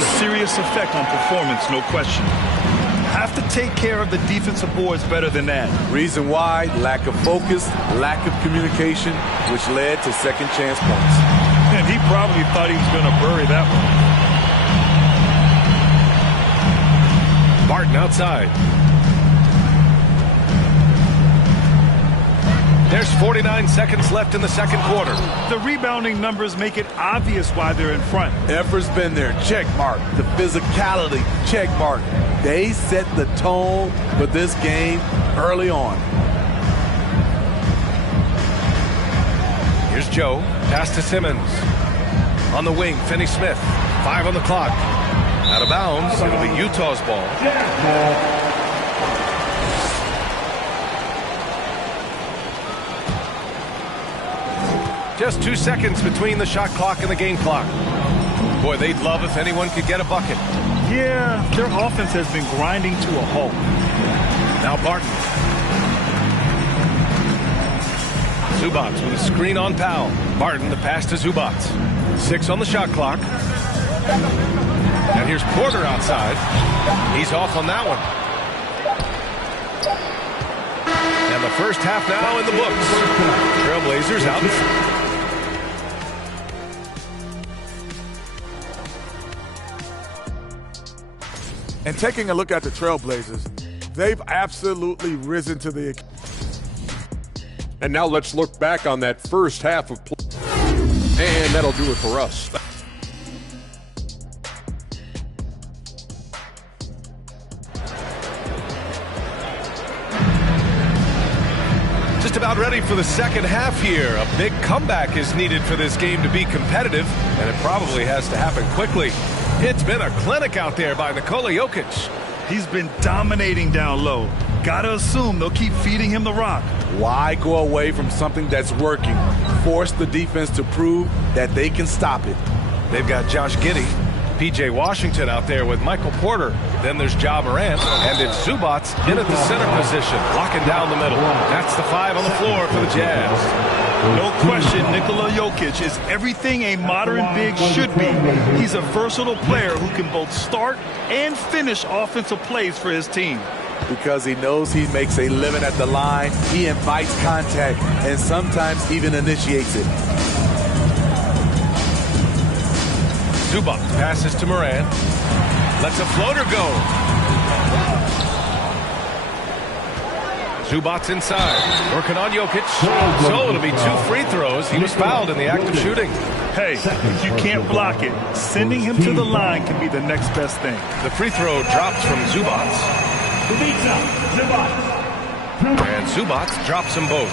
a serious effect on performance, no question. Have to take care of the defensive boards better than that. Reason why, lack of focus, lack of communication, which led to second chance points. And he probably thought he was going to bury that one. Barton outside. There's 49 seconds left in the second quarter. The rebounding numbers make it obvious why they're in front. Effort's been there, check mark. The physicality, check mark. They set the tone for this game early on. Here's Joe. Pass to Simmons. On the wing, Finney-Smith. 5 on the clock. Out of bounds. It'll be Utah's ball. Just 2 seconds between the shot clock and the game clock. Boy, they'd love if anyone could get a bucket. Yeah, their offense has been grinding to a halt. Now Barton. Zubac with a screen on Powell. Barton, the pass to Zubac. 6 on the shot clock. And here's Porter outside. He's off on that one. And the first half now in the books. Trailblazers out. And taking a look at the Trailblazers, they've absolutely risen to the occasion. And now let's look back on that first half of play. And that'll do it for us. Just about ready for the second half here. A big comeback is needed for this game to be competitive, and it probably has to happen quickly. It's been a clinic out there by Nikola Jokic. He's been dominating down low. Gotta assume they'll keep feeding him the rock. Why go away from something that's working? Force the defense to prove that they can stop it. They've got Josh Giddey, P.J. Washington out there with Michael Porter. Then there's Ja Morant, and it's Zubac in at the center position, locking down the middle. That's the 5 on the floor for the Jazz. No question, Nikola Jokic is everything a modern big should be. He's a versatile player who can both start and finish offensive plays for his team. Because he knows he makes a living at the line, he invites contact and sometimes even initiates it. Zubac passes to Morant. Lets a floater go. Zubac's inside. Working on Jokic. So it'll be 2 free throws. He was fouled in the act of shooting. Hey, if you can't block it, sending him to the line can be the next best thing. The free throw drops from Zubac. And Zubac drops them both.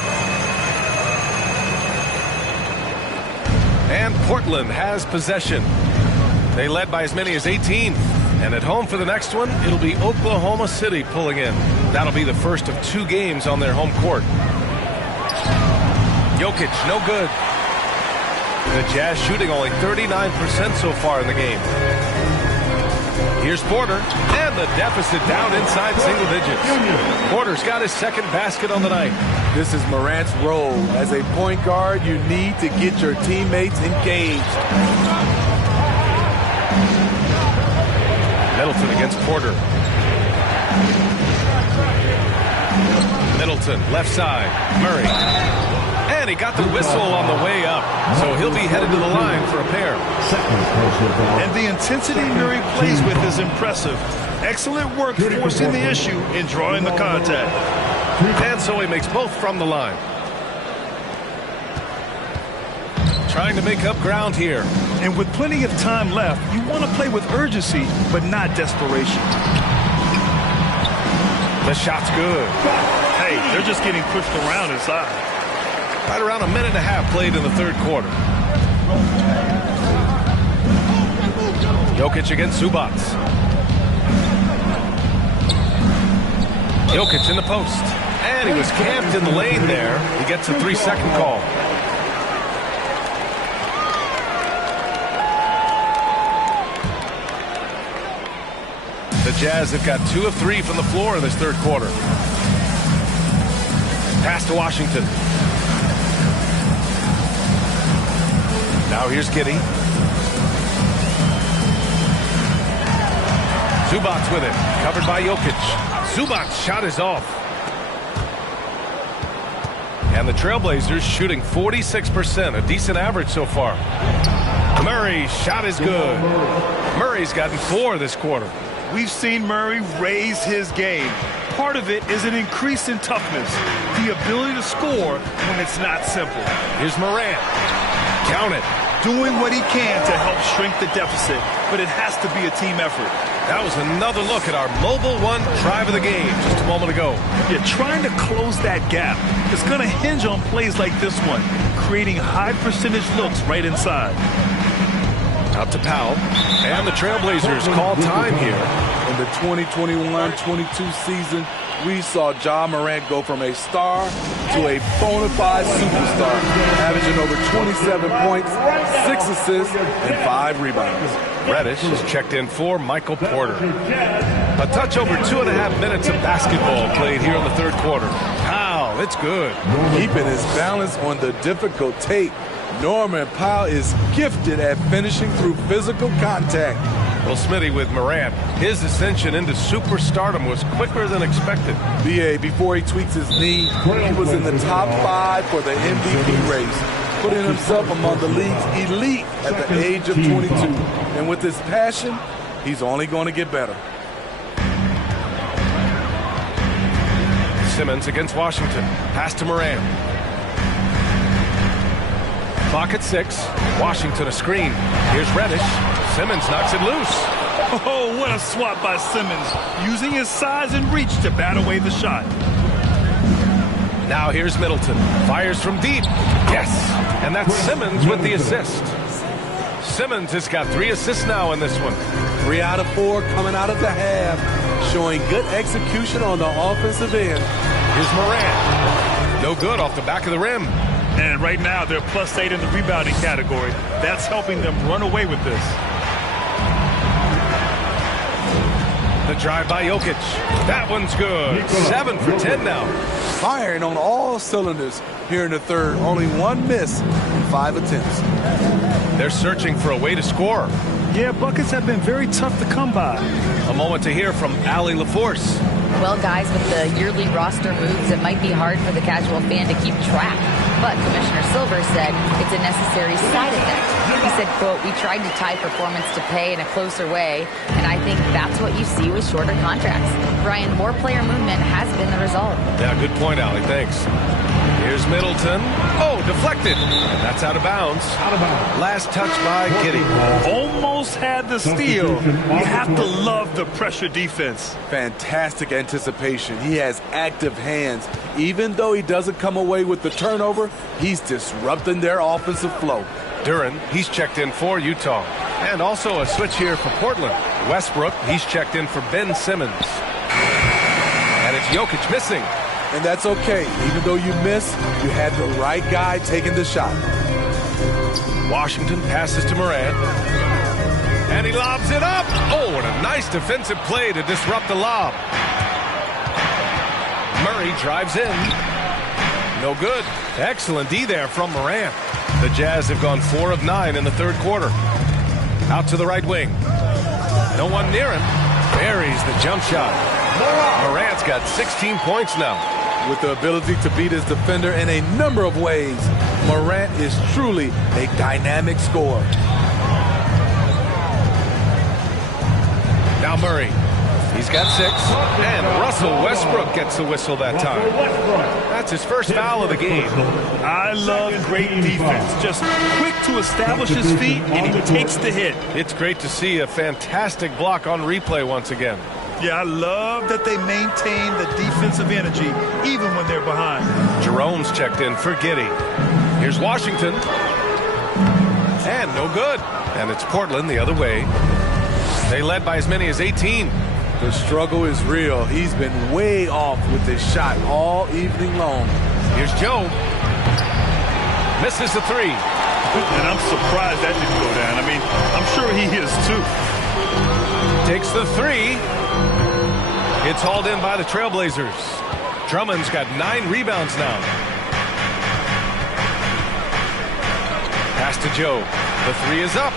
And Portland has possession. They led by as many as 18. And at home for the next one, it'll be Oklahoma City pulling in. That'll be the first of 2 games on their home court. Jokic, no good. The Jazz shooting only 39% so far in the game. Here's Porter, and the deficit down inside single digits. Porter's got his second basket on the night. This is Morant's role. As a point guard, you need to get your teammates engaged. Middleton against Porter. Middleton, left side. Murray. And he got the whistle on the way up. So he'll be headed to the line for a pair. And the intensity Murray plays with is impressive. Excellent work forcing the issue and drawing the contact. And so he makes both from the line. Trying to make up ground here. And with plenty of time left, you want to play with urgency, but not desperation. The shot's good. Hey, they're just getting pushed around inside. Right around a minute and a half played in the third quarter. Jokic against Zubac. Jokic in the post. And he was camped in the lane there. He gets a 3-second call. The Jazz have got 2 of 3 from the floor in this third quarter. Pass to Washington. Now here's Giddey. Zubac with it. Covered by Jokic. Zubac's shot is off. And the Trailblazers shooting 46%, a decent average so far. Murray's shot is good. Murray's gotten 4 this quarter. We've seen Murray raise his game. Part of it is an increase in toughness, the ability to score when it's not simple. Here's Morant. Count it. Doing what he can to help shrink the deficit, but it has to be a team effort. That was another look at our Mobile One drive of the game just a moment ago. You're trying to close that gap. It's going to hinge on plays like this one, creating high percentage looks right inside. Out to Powell. And the Trailblazers call time here. In the 2021-22 season, we saw Ja Morant go from a star to a bona fide superstar, averaging over 27 points, 6 assists, and 5 rebounds. Reddish is checked in for Michael Porter. A touch over 2.5 minutes of basketball played here in the third quarter. Powell, it's good. Keeping his balance on the difficult tape, Norman Powell is gifted at finishing through physical contact. Well, Smitty with Morant, his ascension into superstardom was quicker than expected. B.A., before he tweaks his knee, he was in the top 5 for the MVP race, putting himself among the league's elite at the age of 22. And with his passion, he's only going to get better. Simmons against Washington. Pass to Morant. Clock at 6. Washington a screen. Here's Reddish. Simmons knocks it loose. Oh, what a swat by Simmons, using his size and reach to bat away the shot. Now here's Middleton. Fires from deep. Yes. And that's Simmons with the assist. Simmons has got 3 assists now in this one. 3 out of 4 coming out of the half, showing good execution on the offensive end. Here's Morant. No good off the back of the rim. And right now, they're +8 in the rebounding category. That's helping them run away with this. The drive by Jokic. That one's good. 7 for 10 now. Firing on all cylinders here in the third. Only 1 miss in 5 attempts. They're searching for a way to score. Yeah, buckets have been very tough to come by. A moment to hear from Allie LaForce. Well, guys, with the yearly roster moves, it might be hard for the casual fan to keep track. But Commissioner Silver said it's a necessary side effect. He said, quote, "We tried to tie performance to pay in a closer way, and I think that's what you see with shorter contracts." Brian, more player movement has been the result. Yeah, good point, Allie. Thanks. Here's Middleton. Oh, deflected. And that's out of bounds. Last touch by Giddey. Almost had the steal. You have to love the pressure defense. Fantastic anticipation. He has active hands. Even though he doesn't come away with the turnover, he's disrupting their offensive flow. Duren, he's checked in for Utah. And also a switch here for Portland. Westbrook, he's checked in for Ben Simmons. And it's Jokic missing. And that's okay. Even though you miss, you had the right guy taking the shot. Washington passes to Morant. And he lobs it up. Oh, and a nice defensive play to disrupt the lob. Murray drives in. No good. Excellent D there from Morant. The Jazz have gone 4 of 9 in the third quarter. Out to the right wing. No one near him. Buries the jump shot. Morant's got 16 points now. With the ability to beat his defender in a number of ways, Morant is truly a dynamic scorer. Now Murray. He's got 6. And Russell Westbrook gets the whistle that time. That's his first foul of the game. I love great defense. Just quick to establish his feet, and he takes the hit. It's great to see a fantastic block on replay once again. Yeah, I love that they maintain the defensive energy even when they're behind. Jerome's checked in for Giddey. Here's Washington. And no good. And it's Portland the other way. They led by as many as 18. The struggle is real. He's been way off with his shot all evening long. Here's Joe. Misses the 3. And I'm surprised that didn't go down. I mean, I'm sure he is too. Takes the 3. It's hauled in by the Trailblazers. Drummond's got 9 rebounds now. Pass to Joe. The 3 is up.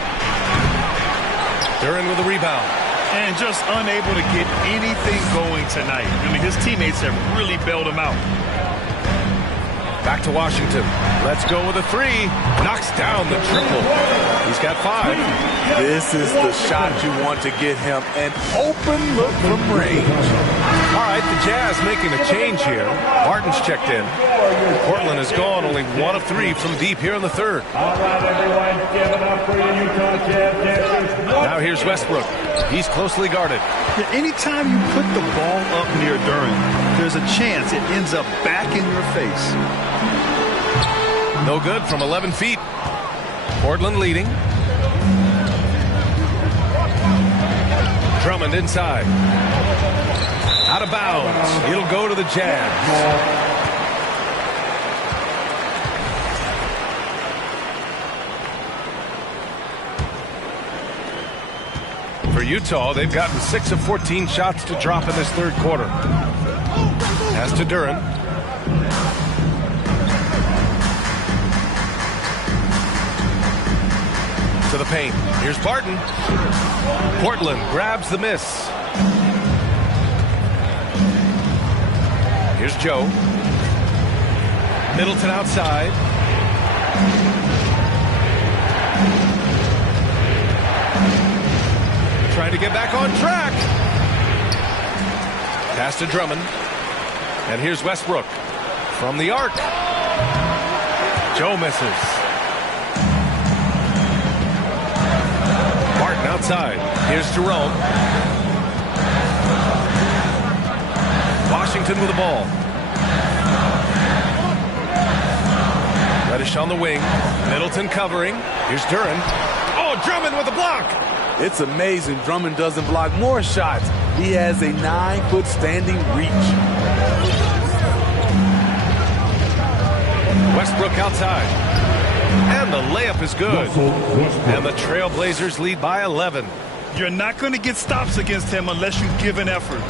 Duren with a rebound. And just unable to get anything going tonight. I mean, his teammates have really bailed him out. Back to Washington. Let's go with a three. Knocks down the triple. He's got 5. This is the shot you want to get him an open look from range. All right, the Jazz making a change here. Barton's checked in. Portland has gone only 1 of 3 from deep here in the third. All right, everyone, give it up for your Utah Jazz. Now here's Westbrook. He's closely guarded. Yeah, anytime you put the ball up near Duren, there's a chance it ends up back in your face. No good from 11 feet. Portland leading. Drummond inside. Out of bounds. It'll go to the Jazz. For Utah, they've gotten 6 of 14 shots to drop in this third quarter. Pass to Duren. To the paint. Here's Barton. Portland grabs the miss. Here's Joe. Middleton outside. Trying to get back on track. Pass to Drummond. And here's Westbrook from the arc. Joe misses. Barton outside. Here's Jerome. Washington with the ball. Reddish on the wing. Middleton covering. Here's Duren. Oh, Drummond with the block. It's amazing Drummond doesn't block more shots. He has a 9-foot standing reach. Westbrook outside. And the layup is good. And the Trailblazers lead by 11. You're not going to get stops against him unless you give an effort.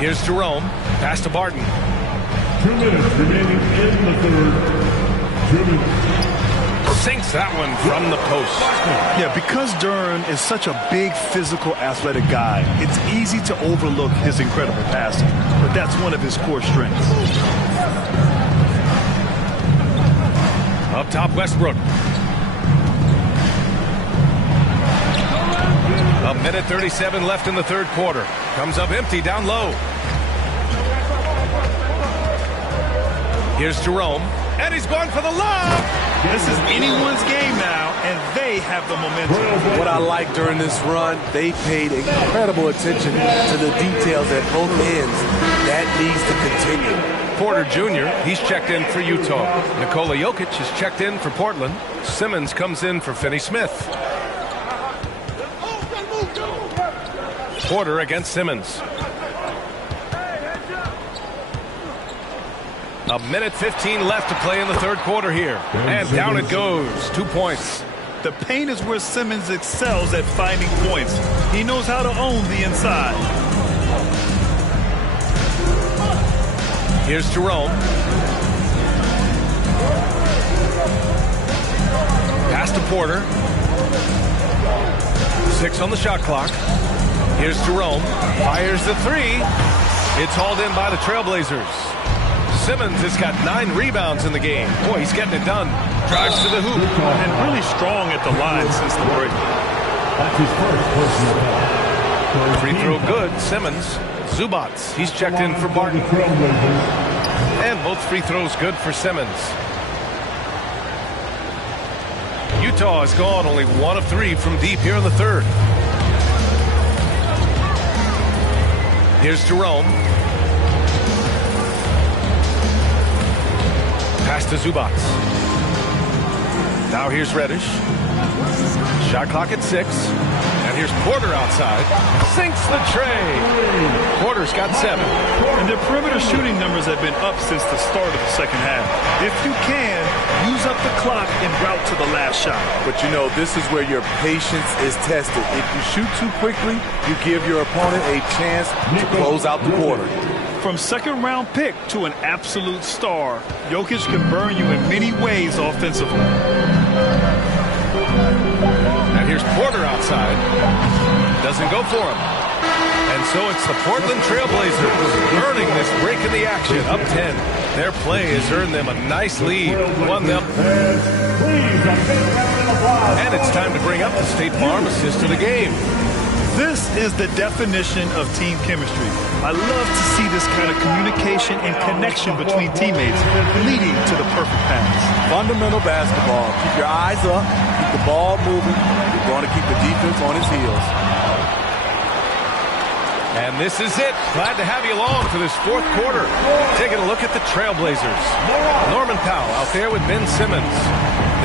Here's Jerome. Pass to Barton. 2 minutes remaining in the third. 2 minutes. Sinks that one from the post. Yeah, because Duren is such a big, physical, athletic guy, it's easy to overlook his incredible passing. But that's one of his core strengths. Up top, Westbrook. A minute 37 left in the third quarter. Comes up empty down low. Here's Jerome. And he's going for the lob. This is anyone's game now, and they have the momentum. What I like during this run, they paid incredible attention to the details at both ends. That needs to continue. Porter Jr., he's checked in for Utah. Nikola Jokic is checked in for Portland. Simmons comes in for Finney-Smith. Porter against Simmons. A minute 15 left to play in the third quarter here. And down it goes. 2 points. The paint is where Simmons excels at finding points. He knows how to own the inside. Here's Jerome. Pass to Porter. 6 on the shot clock. Here's Jerome. Fires the 3. It's hauled in by the Trailblazers. Simmons has got 9 rebounds in the game. Boy, he's getting it done. Drives to the hoop. And really strong at the line since the break. That's his first personal foul. Free throw good. Simmons. Zubats. He's checked in for Barton. And both free throws good for Simmons. Utah has gone only 1 of 3 from deep here in the third. Here's Jerome. Pass to Zubats. Now here's Reddish. Shot clock at 6. And here's Porter outside. Sinks the tray. Porter's got 7. And their perimeter shooting numbers have been up since the start of the second half. If you can, use up the clock en route to the last shot. But you know, this is where your patience is tested. If you shoot too quickly, you give your opponent a chance to close out the quarter. From second-round pick to an absolute star, Jokic can burn you in many ways offensively. And And here's Porter outside. Doesn't go for him. And so it's the Portland Trailblazers earning this break in the action, up 10. Their play has earned them a nice lead. Won them. And it's time to bring up the State Farm assist of the game. This is the definition of team chemistry. I love to see this kind of communication and connection between teammates leading to the perfect pass. Fundamental basketball. Keep your eyes up. Keep the ball moving. You're going to keep the defense on its heels. And this is it. Glad to have you along for this fourth quarter. Taking a look at the Trailblazers. Norman Powell out there with Ben Simmons.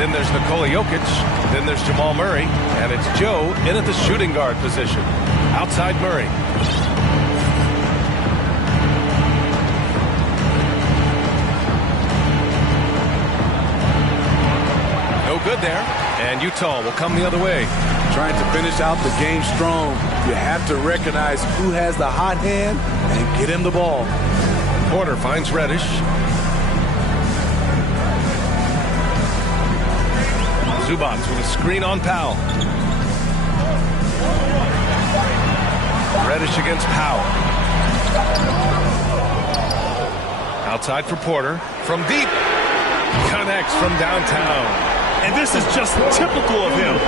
Then there's Nikola Jokic. Then there's Jamal Murray. And it's Joe in at the shooting guard position. Outside Murray. No good there. And Utah will come the other way. Trying to finish out the game strong. You have to recognize who has the hot hand and get him the ball. Porter finds Reddish. Zubac with a screen on Powell. Reddish against Powell. Outside for Porter. From deep. Connects from downtown. And this is just typical of him.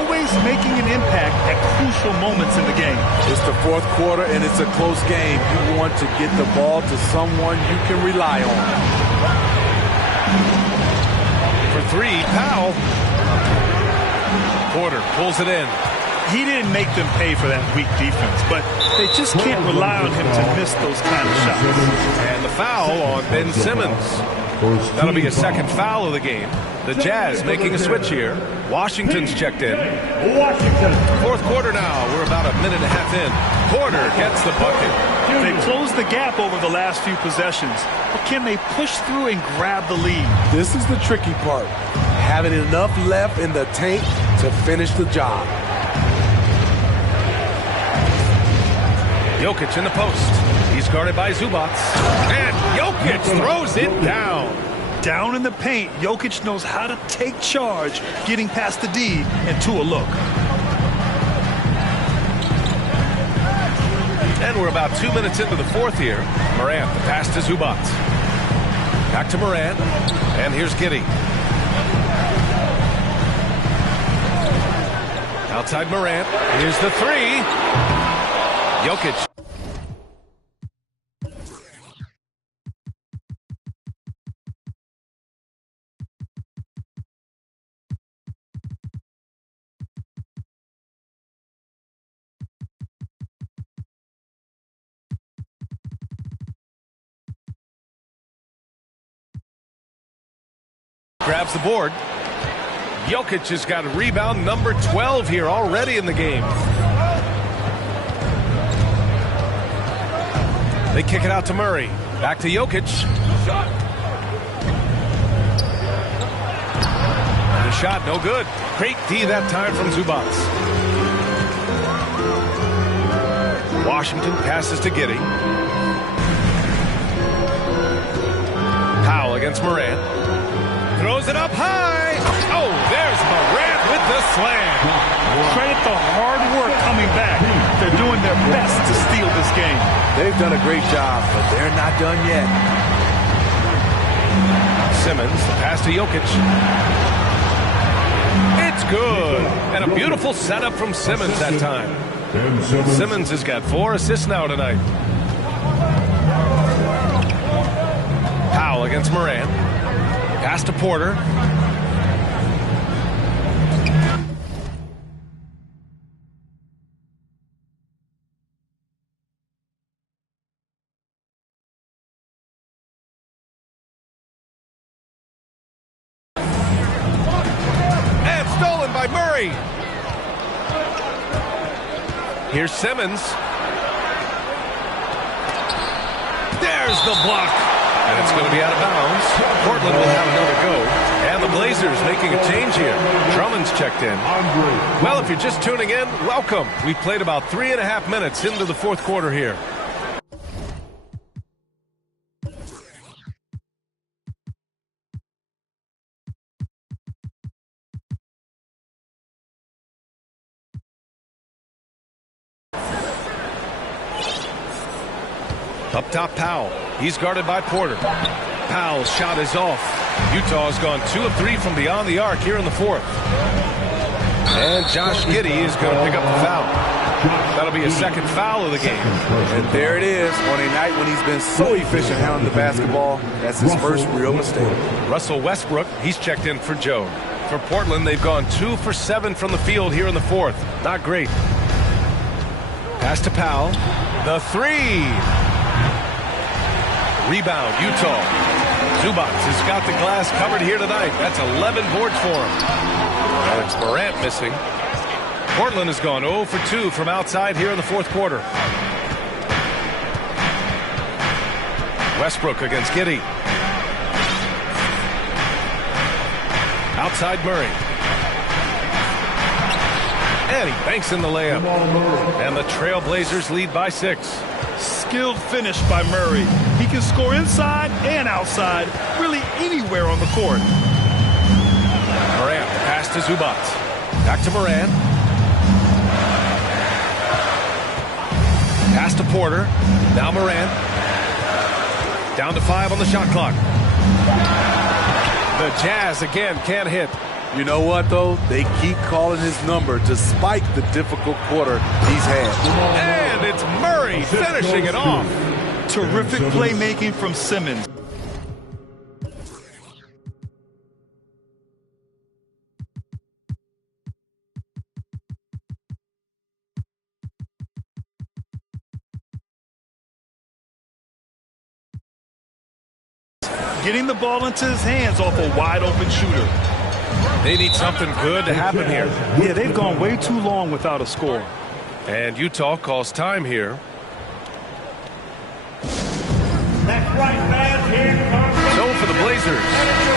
Always making an impact at crucial moments in the game. It's the fourth quarter and it's a close game. You want to get the ball to someone you can rely on. For three, Powell. Porter pulls it in. He didn't make them pay for that weak defense, but they just can't rely on him to miss those kind of shots. And the foul on Ben Simmons. That'll be a second foul of the game. The Jazz making a switch here. Washington's checked in. Fourth quarter now. We're about a minute and a half in. Porter gets the bucket. They closed the gap over the last few possessions, but can they push through and grab the lead? This is the tricky part. Having enough left in the tank to finish the job. Jokic in the post. He's guarded by Zubac. And Jokic throws it down. Down in the paint, Jokic knows how to take charge, getting past the D and to a look. And we're about 2 minutes into the fourth here. Morant, the pass to Zubac. Back to Morant. And here's Giddey. Outside Morant. Here's the three. Jokic. Grabs the board. Jokic has got a rebound number 12 here already in the game. They kick it out to Murray. Back to Jokic. The shot, no good. Great D that time from Zubac. Washington passes to Giddey. Powell against Morant. Throws it up high. Oh, there's Morant with the slam. Credit the hard work coming back. They're doing their best to steal this game. They've done a great job, but they're not done yet. Simmons, the pass to Jokic. It's good. And a beautiful setup from Simmons that time. Simmons has got 4 assists now tonight. Powell against Morant. Pass to Porter. And stolen by Murray. Here's Simmons. There's the block. And it's going to be out of bounds. Portland will have another go. And the Blazers making a change here. Drummond's checked in. Well, if you're just tuning in, welcome. We played about 3.5 minutes into the fourth quarter here. Up top, Powell. He's guarded by Porter. Powell's shot is off. Utah has gone 2 of 3 from beyond the arc here in the fourth. And Josh Giddey is going to pick up the foul. That'll be his second foul of the game. And there it is, on a night when he's been so efficient handling the basketball. That's his first real mistake. Russell Westbrook, he's checked in for Joe. For Portland, they've gone 2 for 7 from the field here in the fourth. Not great. Pass to Powell. The three. Rebound, Utah. Zubac has got the glass covered here tonight. That's 11 boards for him. Alex Morant missing. Portland has gone 0 for 2 from outside here in the fourth quarter. Westbrook against Giddey. Outside Murray. And he banks in the layup. And the Trailblazers lead by 6. Skilled finish by Murray. He can score inside and outside, really anywhere on the court. Morant, pass to Zubac. Back to Morant. Pass to Porter. Now Morant. Down to 5 on the shot clock. The Jazz again can't hit. You know what, though? They keep calling his number despite the difficult quarter he's had. And it's Murray finishing it off. Terrific playmaking from Simmons. Getting the ball into his hands off a wide-open shooter. They need something good to happen here. Yeah, they've gone way too long without a score. And Utah calls time here. So for the Blazers,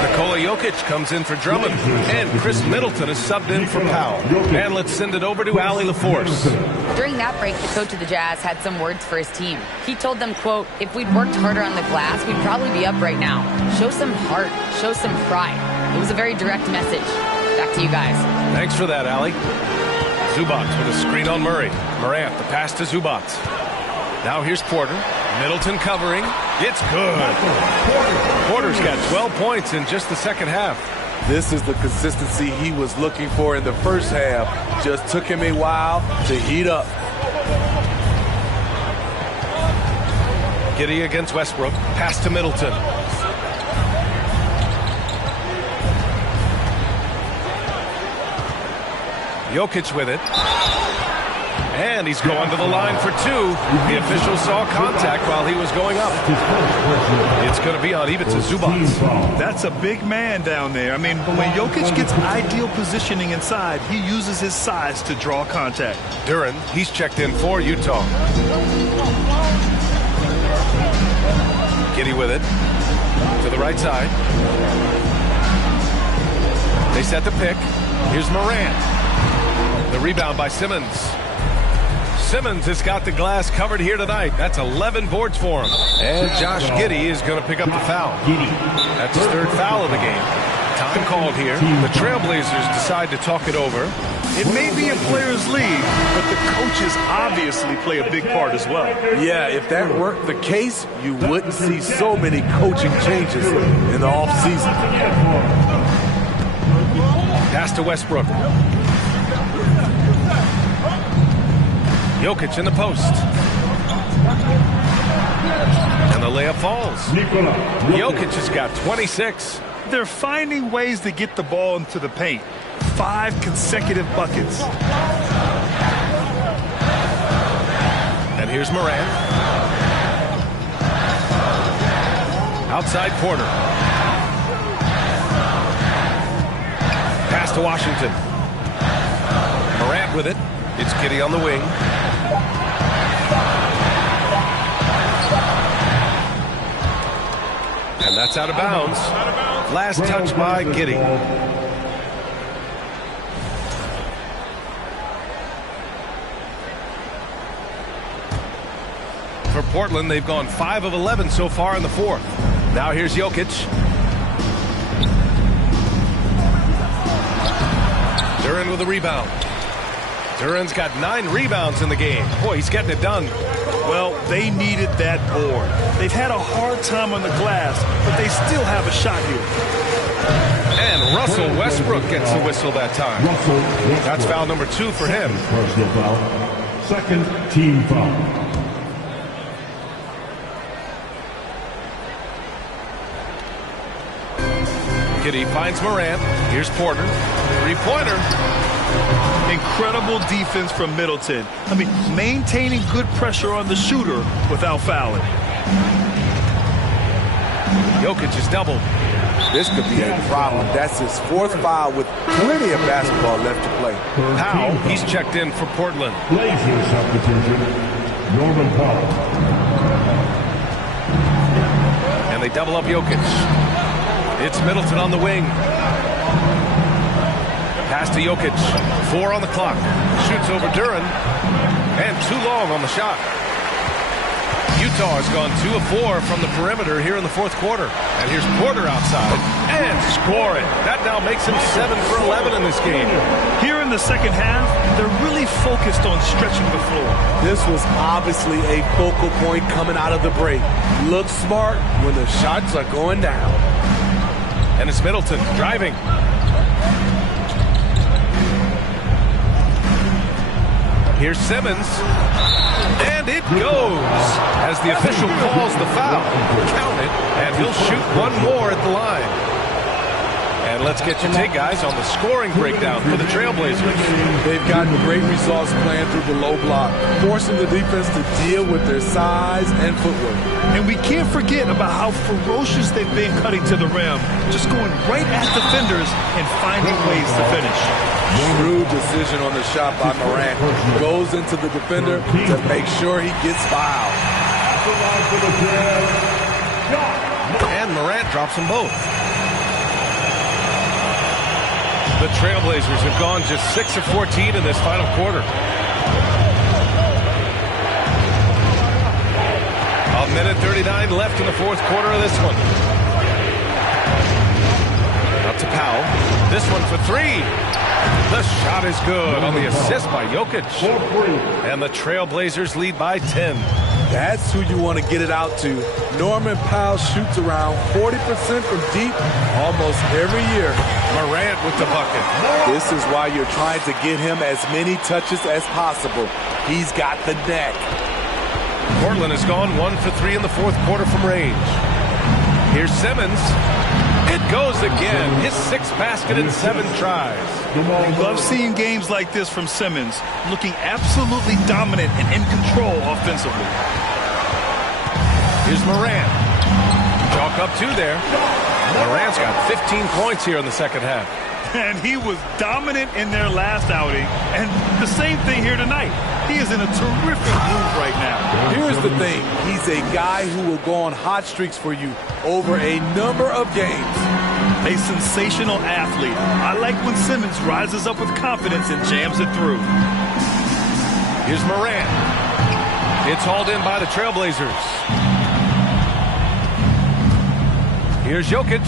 Nikola Jokic comes in for Drummond, and Chris Middleton is subbed in for Powell. And let's send it over to Allie LaForce. During that break, the coach of the Jazz had some words for his team. He told them, quote, "If we'd worked harder on the glass, we'd probably be up right now. Show some heart. Show some pride." It was a very direct message. Back to you guys. Thanks for that, Allie. Zubac with a screen on Murray. Morant, the pass to Zubac. Now here's Porter. Middleton covering. It's good. Porter's got 12 points in just the second half. This is the consistency he was looking for in the first half. Just took him a while to heat up. Giddey against Westbrook. Pass to Middleton. Jokic with it. And he's going to the line for 2. The official saw contact while he was going up. It's going to be on Ivica Zubac. That's a big man down there. I mean, when Jokic gets ideal positioning inside, he uses his size to draw contact. Duren, he's checked in for Utah. Giddey with it. To the right side. They set the pick. Here's Morant. The rebound by Simmons. Simmons has got the glass covered here tonight. That's 11 boards for him. And Josh Giddey is going to pick up the foul. That's his third foul of the game. Time called here. The Trailblazers decide to talk it over. It may be a player's league, but the coaches obviously play a big part as well. Yeah, if that weren't the case, you wouldn't see so many coaching changes in the offseason. Pass to Westbrook. Jokic in the post. And the layup falls. Jokic has got 26. They're finding ways to get the ball into the paint. 5 consecutive buckets. And here's Morant. Outside Porter. Pass to Washington. Morant with it. It's Giddey on the wing. And that's out of bounds. Last touch by Giddey. For Portland, they've gone 5 of 11 so far in the fourth. Now here's Jokic. Duren with a rebound. Duren's got 9 rebounds in the game. Boy, he's getting it done. Well, they needed that board. They've had a hard time on the glass, but they still have a shot here. And Russell Westbrook gets the whistle that time. That's foul number 2 for him. Personal foul. Second team foul. Giddey finds Morant. Here's Porter. Three-pointer. Incredible defense from Middleton. I mean, maintaining good pressure on the shooter without fouling. Jokic is doubled. This could be a problem. That's his 4th foul with plenty of basketball left to play. Powell, he's checked in for Portland. Blazers substitution. Norman Powell. And they double up Jokic. It's Middleton on the wing. Pass to Jokic. 4 on the clock. Shoots over Duren. And too long on the shot. Utah has gone 2 of 4 from the perimeter here in the 4th quarter. And here's Porter outside. And score it. That now makes him 7 for 11 in this game. Here in the second half, they're really focused on stretching the floor. This was obviously a focal point coming out of the break. Look smart when the shots are going down. And it's Middleton driving. Here's Simmons. And it goes as the official calls the foul. Count it, and he'll shoot one more at the line. And let's get your take, guys, on the scoring breakdown for the Trailblazers. They've gotten great results playing through the low block, forcing the defense to deal with their size and footwork. And we can't forget about how ferocious they've been cutting to the rim, just going right at defenders and finding ways to finish. Shrewd decision on the shot by Morant. Goes into the defender to make sure he gets fouled. And Morant drops them both. The Trailblazers have gone just 6 of 14 in this final quarter. A minute 39 left in the 4th quarter of this one. Up to Powell. This one for 3. The shot is good on the assist by Jokic. And the Trailblazers lead by 10. That's who you want to get it out to. Norman Powell shoots around 40% from deep almost every year. Morant with the bucket. This is why you're trying to get him as many touches as possible. He's got the neck. Portland has gone 1 for 3 in the 4th quarter from range. Here's Simmons. It goes again. His 6th basket in 7 tries. You love seeing games like this from Simmons, looking absolutely dominant and in control offensively. Here's Morant. Chalk up 2 there. Morant's got 15 points here in the second half. And he was dominant in their last outing, and the same thing here tonight. He is in a terrific groove right now. Here's the thing. He's a guy who will go on hot streaks for you over a number of games. A sensational athlete. I like when Simmons rises up with confidence and jams it through. Here's Morant. It's hauled in by the Trailblazers. Here's Jokic.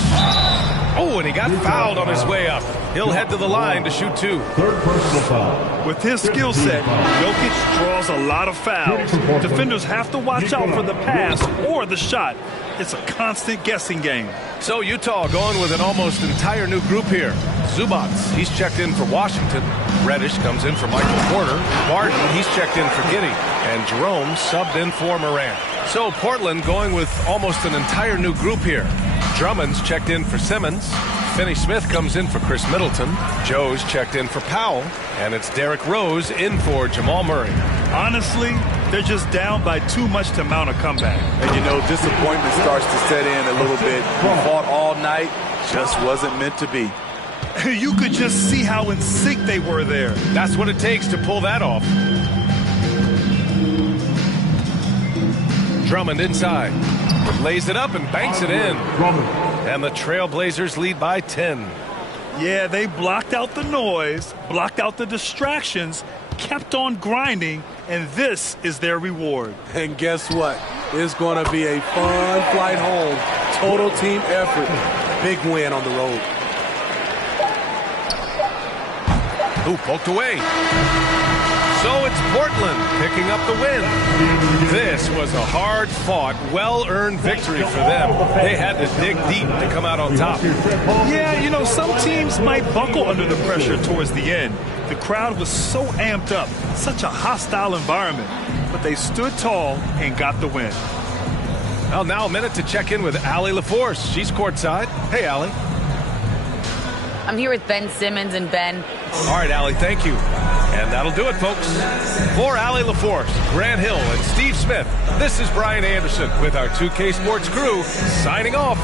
Oh, and he got fouled on his way up. He'll head to the line to shoot 2. Third personal foul. With his skill set, Jokic draws a lot of fouls. Defenders have to watch out for the pass or the shot. It's a constant guessing game. So Utah going with an almost entire new group here. Zubac, he's checked in for Washington. Reddish comes in for Michael Porter. Barton, he's checked in for Giddey. And Jerome subbed in for Morant. So Portland going with almost an entire new group here. Drummond's checked in for Simmons. Finney-Smith comes in for Chris Middleton. Joe's checked in for Powell. And it's Derrick Rose in for Jamal Murray. Honestly, they're just down by too much to mount a comeback. And you know, disappointment starts to set in a little bit. Fought all night, just wasn't meant to be. You could just see how in sync they were there. That's what it takes to pull that off. Drummond inside. Lays it up and banks it in. And the Trailblazers lead by 10. Yeah, they blocked out the noise, blocked out the distractions, kept on grinding, and this is their reward. And guess what? It's going to be a fun flight home. Total team effort. Big win on the road. Ooh, poked away. So it's Portland picking up the win. This was a hard-fought, well-earned victory for them. They had to dig deep to come out on top. Yeah, you know, some teams might buckle under the pressure towards the end. The crowd was so amped up, such a hostile environment. But they stood tall and got the win. Well, now a minute to check in with Allie LaForce. She's courtside. Hey, Allie. I'm here with Ben Simmons, and Ben. All right, Allie, thank you. And that'll do it, folks. For Allie LaForce, Grant Hill, and Steve Smith, this is Brian Anderson with our 2K Sports crew signing off.